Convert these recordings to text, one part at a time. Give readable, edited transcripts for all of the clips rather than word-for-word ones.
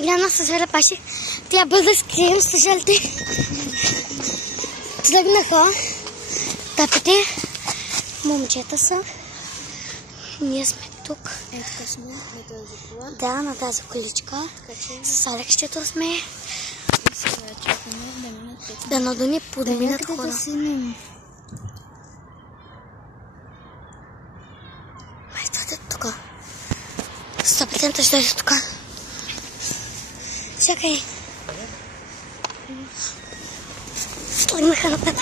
Гляна се зарепаши. Тя бързо скрием с жълти. Тръгнаха тапите. Момчета са. Ние сме тук. Ето сме на тази кола. Да, на тази количка. С Алексчето сме. И сега чакаме да минат 5. Да надуни подминат хора. Да седнем. Майстрате тук. 100% ще дойде тук. Чакай. Тръгнаха напред.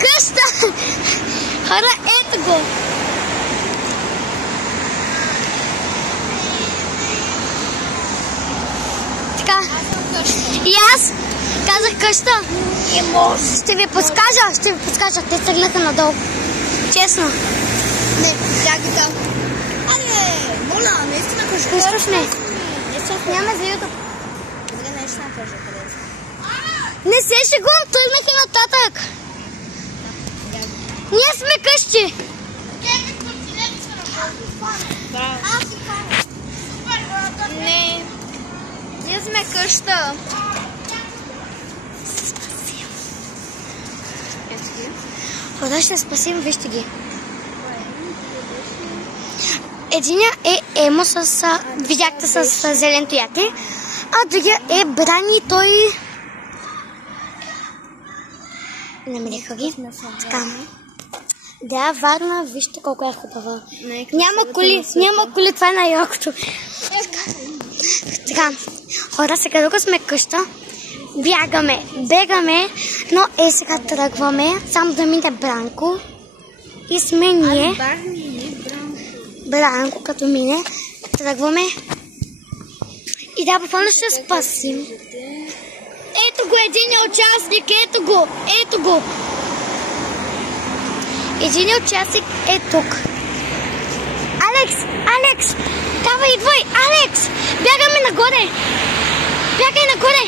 Къща! Хора, ето го! Така. И аз казах къща. Ще ви подскажа. Те тръгнаха надолу. Честно. Не, чакай. Айде, моля, наистина кажа. Нищо не. Няма за YouTube. Добре, наистина кажа, къде са. Не се шегувам, тръгнаха нататък. Ние сме къщи. Не, ние сме къща. Хора, ще спасим, вижте ги. Единия е Емо с видяхте с зеленото яте, а другия е Брани и той... Намериха ги. Така. Да, Варна, вижте колко е хубава. Няма коли, това е най-якото. Така, хора, сега докато сме къща, бегаме, но сега тръгваме, само да мине Бранко и сме ние. Бранко, като мине, тръгваме и да, буквално ще спасим. Ето го един участник, ето го. Един участник е тук. Алекс, давай, идвай, Алекс, бягаме нагоре. Бягай нагоре.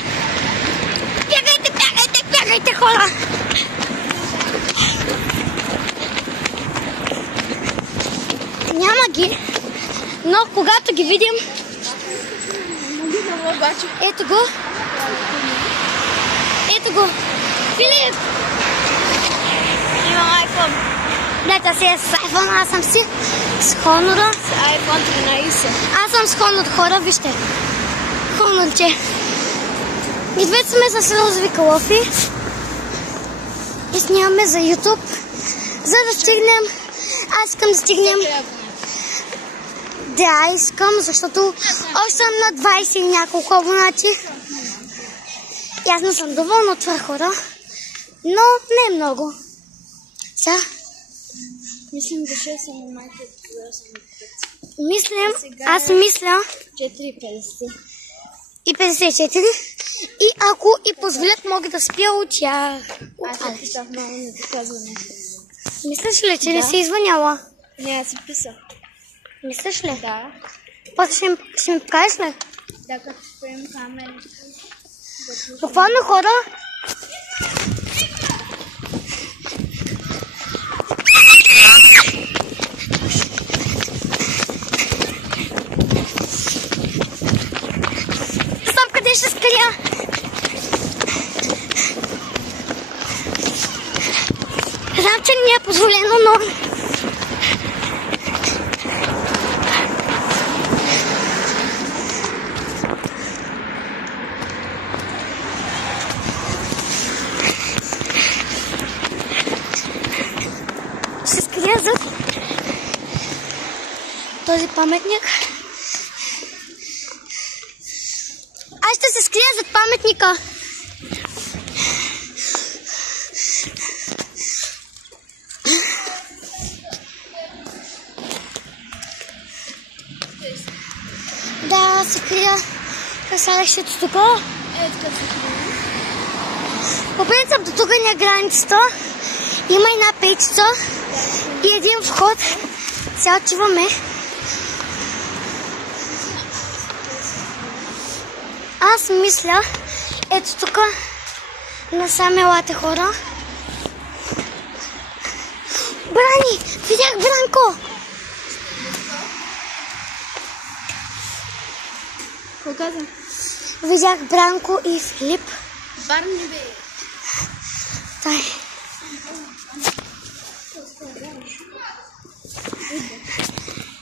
Бягайте, хора. Няма ги, но когато ги видим... Ето го. Филип! Имам iPhone. Да, тя си е с iPhone, аз съм си с Honor. С iPhone 13. Аз съм с Honor, хора, вижте. Honor-че. И двете сме с розови калофи. И снимаме за YouTube. За да стигнем... Аз искам да стигнем... Да, искам, защото още съм на 20 и няколко абонати. И аз не съм доволна от това, хора. Но не е много. Сега? Мислим да 6 съм майка, аз мисля 4,50. и 54. И ако и позволят, мога да спя от тях. Аз се писах много недоказване. Мислиш ли, че не си извъняла? Не, аз си писах. Мислиш ли? Да. После ще ми покажеш ли? Да, като спрем камерите. Буквално, хора. Стоп, къде ще скрия? Знам, че не е позволено, но... Ще скрия зад този паметник. Аз ще се скрия зад паметника. Да, се крия касалещето тук. По принцип до тук ни е границата. Има една печица и един вход. Сега отиваме. Аз мисля, ето тук насам елате, хора. Ей, видях Бранко! Какво каза? Видях Бранко и Филип. Барни бе. Дай.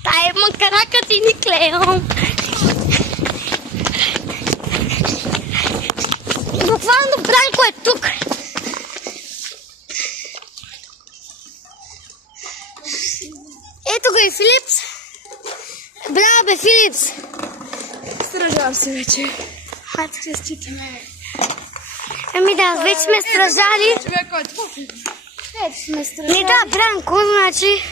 Дай, макарака ти ни клеям. Буквално Бранко е тук. Ето го и Филипс. Браво бе, Филипс. Стражавам се вече. Хат. Честитаме. Ами да, вече сме стражали. Ето сме стражали. Не да, Бранко, значи...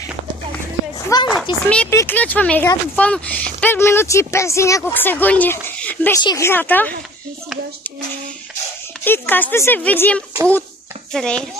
Буквално ти сме и приключваме играта. Буквално 5 минути и 50 няколко секунди беше играта. И така ще се видим утре.